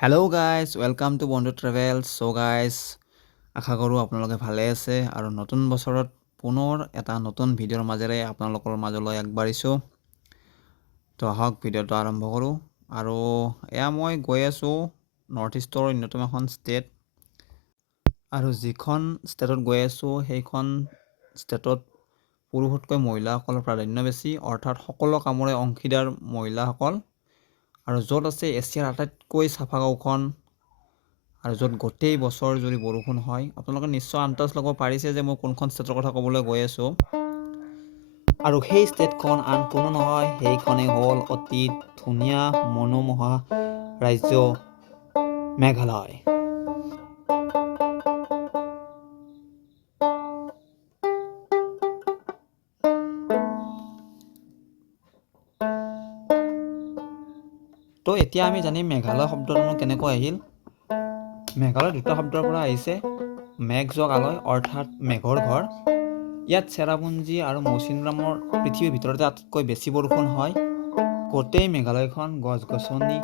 Hello' guys welcome to বন্ধু travels. চ' guys আশা কৰোঁ আপোনালোকে ভালে আছে আৰু নতুন বছৰত পুনৰ এটা নতুন ভিডিঅ'ৰ মাজেৰে আপোনালোকৰ মাজলৈ আগবাঢ়িছোঁ। তো আহক ভিডিঅ'টো আৰম্ভ কৰোঁ। আৰু এয়া মই গৈ আছোঁ নৰ্থ ইষ্টৰ অন্যতম এখন ষ্টেট, আৰু যিখন ষ্টেটত গৈ আছোঁ সেইখন ষ্টেটত পুৰুষতকৈ মহিলাসকলৰ প্ৰাধান্য বেছি, অৰ্থাৎ সকলো কামৰে অংশীদাৰ মহিলাসকল। আৰু য'ত আছে এছিয়াৰ আটাইতকৈ চাফা গাঁওখন, আৰু য'ত গোটেই বছৰ জুৰি বৰষুণ হয়। আপোনালোকে নিশ্চয় আন্দাজ ল'ব পাৰিছে যে মই কোনখন ষ্টেটৰ কথা ক'বলৈ গৈ আছোঁ। আৰু সেই ষ্টেটখন আন কোনো নহয়, সেইখনেই হ'ল অতি ধুনীয়া মনোমোহা ৰাজ্য মেঘালয়। তো এতিয়া আমি জানিম মেঘালয় শব্দটো কেনেকৈ আহিল। মেঘালয় দুটা শব্দৰ পৰা আহিছে, মেঘ যোগ আলয় অৰ্থাৎ মেঘৰ ঘৰ। ইয়াত চেৰাপুঞ্জী আৰু মৌচিনৰামৰ পৃথিৱীৰ ভিতৰতে আটাইতকৈ বেছি বৰষুণ হয়। গোটেই মেঘালয়খন গছ গছনি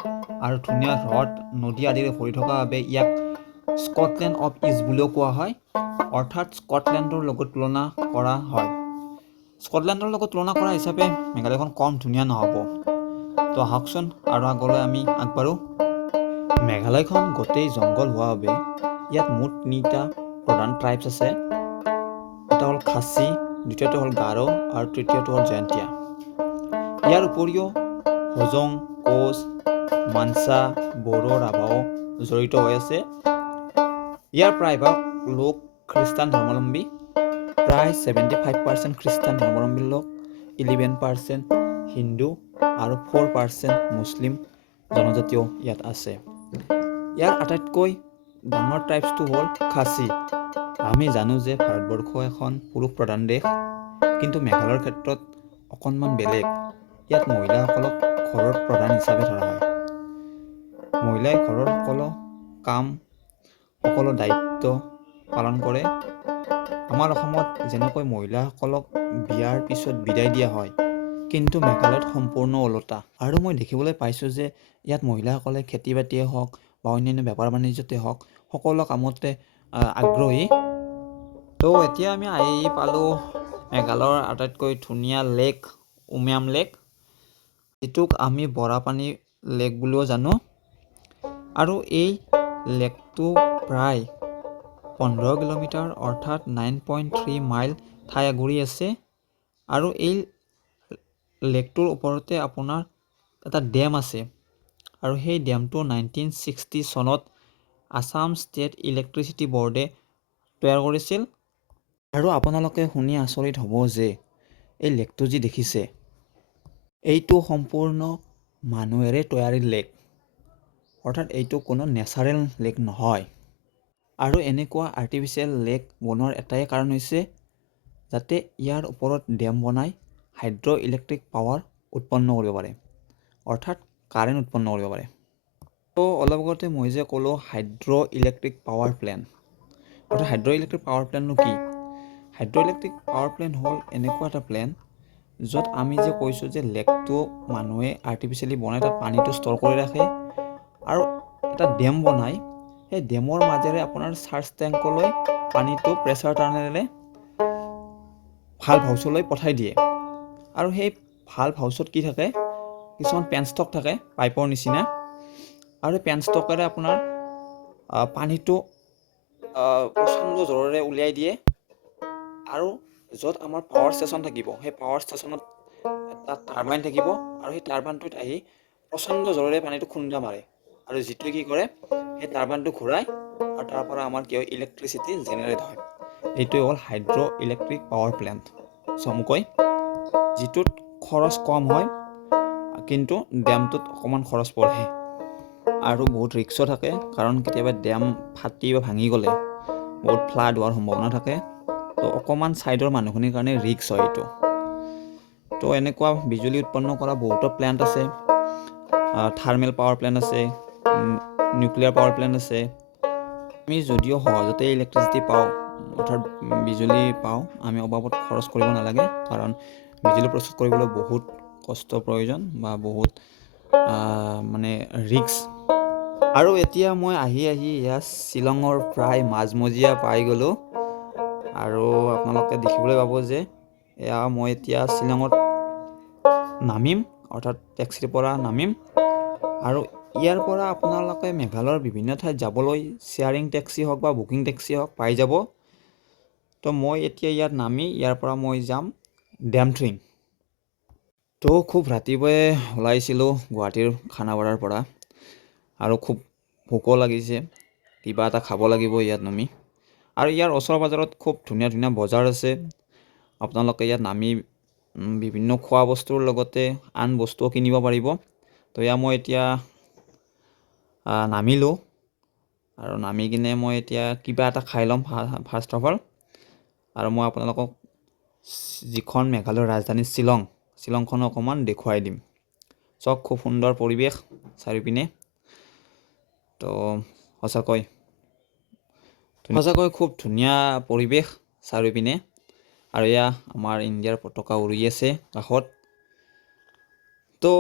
আৰু ধুনীয়া হ্ৰদ নদী আদিৰে ভৰি থকা বাবে ইয়াক স্কটলেণ্ড অফ ইষ্ট বুলিও কোৱা হয়, অৰ্থাৎ স্কটলেণ্ডৰ লগত তুলনা কৰা হয়। স্কটলেণ্ডৰ লগত তুলনা কৰা হিচাপে মেঘালয়খন কম ধুনীয়া নহ'ব। তো আহকচোন আৰু আগলৈ আমি আগবাঢ়োঁ। মেঘালয়খন গোটেই জংঘল হোৱা বাবে ইয়াত মুঠ তিনিটা প্ৰধান ট্ৰাইবছ আছে। এটা হ'ল খাচী, দ্বিতীয়টো হ'ল গাৰো আৰু তৃতীয়টো হ'ল জয়ন্তীয়া। ইয়াৰ উপৰিও হোজং, কোচ, মানসা, বড়ো, ৰাভাও জড়িত হৈ আছে। ইয়াৰ প্ৰায়ভাগ লোক খ্ৰীষ্টান ধৰ্মাৱলম্বী, প্ৰায় 75% খ্ৰীষ্টান ধৰ্মাৱলম্বী লোক, 11% হিন্দু আৰু 4% মুছলিম জনজাতীয় ইয়াত আছে। ইয়াৰ আটাইতকৈ ডাঙৰ ট্ৰাইবছটো হ'ল খাচী। আমি জানো যে ভাৰতবৰ্ষ এখন পুৰুষ প্ৰধান দেশ, কিন্তু মেঘালয়ৰ ক্ষেত্ৰত অকণমান বেলেগ। ইয়াত মহিলাসকলক ঘৰৰ প্ৰধান হিচাপে ধৰা হয়। মহিলাই ঘৰৰ সকলো কাম, সকলো দায়িত্ব পালন কৰে। আমাৰ অসমত যেনেকৈ মহিলাসকলক বিয়াৰ পিছত বিদায় দিয়া হয়, কিন্তু মেঘালয়ত সম্পূৰ্ণ ওলোটা। আৰু মই দেখিবলৈ পাইছোঁ যে ইয়াত মহিলাসকলে খেতি বাতিয়ে হওক বা অন্যান্য বেপাৰ বাণিজ্যতে হওক, সকলো কামতে আগ্ৰহী। তো এতিয়া আমি আহি পালোঁ মেঘালয়ৰ আটাইতকৈ ধুনীয়া লেক, উমিয়াম লেক, যিটোক আমি বৰাপানী লেক বুলিও জানো। আৰু এই লেকটো প্ৰায় 15 কিলোমিটাৰ অৰ্থাৎ 9.3 মাইল ঠাই আগুৰি আছে। আৰু এই লেকটোৰ ওপৰতে আপোনাৰ এটা ডেম আছে, আৰু সেই ডেমটো 1960 চনত আছাম ষ্টেট ইলেক্ট্ৰিচিটি বৰ্ডে তৈয়াৰ কৰিছিল। আৰু আপোনালোকে শুনি আচৰিত হ'ব যে এই লেকটো যি দেখিছে, এইটো সম্পূৰ্ণ মানুহেৰে তৈয়াৰী লেক, অৰ্থাৎ এইটো কোনো নেচাৰেল লেক নহয়। আৰু এনেকুৱা আৰ্টিফিচিয়েল লেক বনোৱাৰ এটাই কাৰণ হৈছে যাতে ইয়াৰ ওপৰত ডেম বনাই হাইড্ৰ' ইলেক্ট্ৰিক পাৱাৰ উৎপন্ন কৰিব পাৰে, অৰ্থাৎ কাৰেণ্ট উৎপন্ন কৰিব পাৰে। তো অলপ আগতে মই যে ক'লোঁ হাইড্ৰ' ইলেক্ট্ৰিক পাৱাৰ প্লেণ্ট, অৰ্থাৎ হাইড্ৰ' ইলেক্ট্ৰিক পাৱাৰ প্লেণ্টনো কি? হাইড্ৰ' ইলেক্ট্ৰিক পাৱাৰ প্লেণ্ট হ'ল এনেকুৱা এটা প্লেণ্ট য'ত আমি যে কৈছোঁ যে লেকটো মানুহে আৰ্টিফিচিয়েলি বনাই তাত পানীটো ষ্ট'ৰ কৰি ৰাখে, আৰু এটা ডেম বনাই সেই ডেমৰ মাজেৰে আপোনাৰ চাৰ্জ টেংকলৈ পানীটো প্ৰেছাৰ টানেলেৰে ভাল্ভ হাউচলৈ পঠাই দিয়ে। আৰু সেই ভাল্ভ হাউচত কি থাকে, কিছুমান পেনষ্টক থাকে পাইপৰ নিচিনা, আৰু পেনষ্টকেৰে আপোনাৰ পানীটো প্ৰচণ্ড জোৰেৰে উলিয়াই দিয়ে। আৰু য'ত আমাৰ পাৱাৰ ষ্টেচন থাকিব, সেই পাৱাৰ ষ্টেচনত এটা টাৰ্বাইন থাকিব, আৰু সেই টাৰ্বাইনটোত আহি প্ৰচণ্ড জোৰেৰে পানীটো খুন্দা মাৰে, আৰু যিটোৱে কি কৰে সেই টাৰ্বাইনটো ঘূৰাই, আৰু তাৰ পৰা আমাৰ কি হয় ইলেক্ট্ৰিচিটি জেনেৰেট হয়। এইটোৱে হ'ল হাইড্ৰ' ইলেক্ট্ৰিক পাৱাৰ প্লেণ্ট চমুকৈ, যিটোত খৰচ কম হয় কিন্তু ডেমটোত অকণমান খৰচ পৰে। আৰু বহুত ৰিক্সো থাকে, কাৰণ কেতিয়াবা ডেম ফাটি বা ভাঙি গ'লে বহুত ফ্লাড হোৱাৰ সম্ভাৱনা থাকে। তো অকণমান ছাইডৰ মানুহখিনিৰ কাৰণে ৰিক্স হয় এইটো। তো এনেকুৱা বিজুলী উৎপন্ন কৰা বহুতো প্লেণ্ট আছে, থাৰ্মেল পাৱাৰ প্লেণ্ট আছে, নিউক্লিয়াৰ পাৱাৰ প্লেণ্ট আছে। আমি যদিও সহজতে ইলেক্ট্ৰিচিটি পাওঁ, অৰ্থাৎ বিজুলী পাওঁ, আমি অবাবত খৰচ কৰিব নালাগে, কাৰণ বিজুলী প্ৰস্তুত কৰিবলৈ বহুত কষ্টৰ প্ৰয়োজন বা বহুত মানে ৰিক্স। আৰু এতিয়া মই আহি ইয়াত শ্বিলঙৰ প্ৰায় মাজমজিয়া পাই গ'লোঁ। আৰু আপোনালোকে দেখিবলৈ পাব যে এয়া মই এতিয়া শ্বিলঙত নামিম, অৰ্থাৎ টেক্সিৰ পৰা নামিম। আৰু ইয়াৰ পৰা আপোনালোকে মেঘালয়ৰ বিভিন্ন ঠাইত যাবলৈ শ্বেয়াৰিং টেক্সি হওক বা বুকিং টেক্সি হওক পাই যাব। তো মই এতিয়া ইয়াত নামি ইয়াৰ পৰা মই যাম ডেমথ্ৰিং। তো খুব ৰাতিপুৱাই ওলাইছিলোঁ গুৱাহাটীৰ খানাপাৰাৰ পৰা, আৰু খুব ভোকো লাগিছে, কিবা এটা খাব লাগিব ইয়াত নামি। আৰু ইয়াৰ ওচৰ পাজৰত খুব ধুনীয়া ধুনীয়া বজাৰ আছে। আপোনালোকে ইয়াত নামি বিভিন্ন খোৱা বস্তুৰ লগতে আন বস্তুও কিনিব পাৰিব। তো এয়া মই এতিয়া নামিলোঁ, আৰু নামি কিনে মই এতিয়া কিবা এটা খাই ল'ম ফাৰ্ষ্ট অফ অল। আৰু মই আপোনালোকক যিখন মেঘালয়ৰ ৰাজধানী শ্বিলংখনো অকণমান দেখুৱাই দিম। চাওক খুব সুন্দৰ পৰিৱেশ চাৰিওপিনে। তো সঁচাকৈ খুব ধুনীয়া পৰিৱেশ চাৰিওপিনে। আৰু এয়া আমাৰ ইণ্ডিয়াৰ পতাকা উৰি আছে কাষত। তো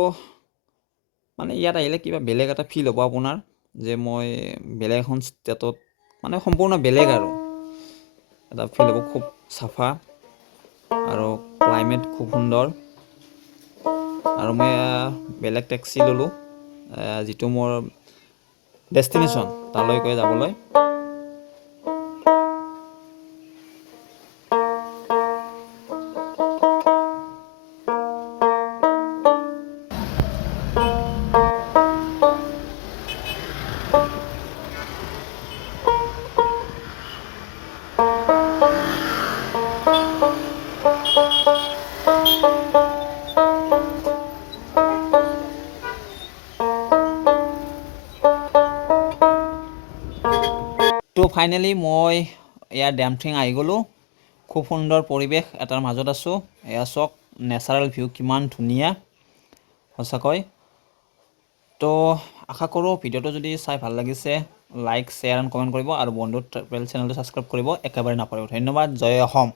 মানে ইয়াত আহিলে কিবা বেলেগ এটা ফিল হ'ব আপোনাৰ, যে মই বেলেগ এখন ষ্টেটত, মানে সম্পূৰ্ণ বেলেগ আৰু এটা ফিল হ'ব। খুব চাফা আৰু ক্লাইমেট খুব সুন্দৰ। আৰু মই বেলেগ টেক্সি ল'লোঁ, যিটো মোৰ ডেষ্টিনেশ্যন তালৈকে যাবলৈ। তো ফাইনেলি মই ইয়াৰ ডেমথ্ৰিং আহি গ'লোঁ। খুব সুন্দৰ পৰিৱেশ এটাৰ মাজত আছোঁ। এয়া চাওক নেচাৰেল ভিউ কিমান ধুনীয়া সঁচাকৈ। তো আশা কৰোঁ ভিডিঅ'টো যদি চাই ভাল লাগিছে, লাইক, শ্বেয়াৰ এণ্ড কমেণ্ট কৰিব, আৰু বন্ধু ট্ৰেভেল চেনেলটো ছাবস্ক্ৰাইব কৰিব একেবাৰে নাপাহৰিব। ধন্যবাদ। জয় অসম।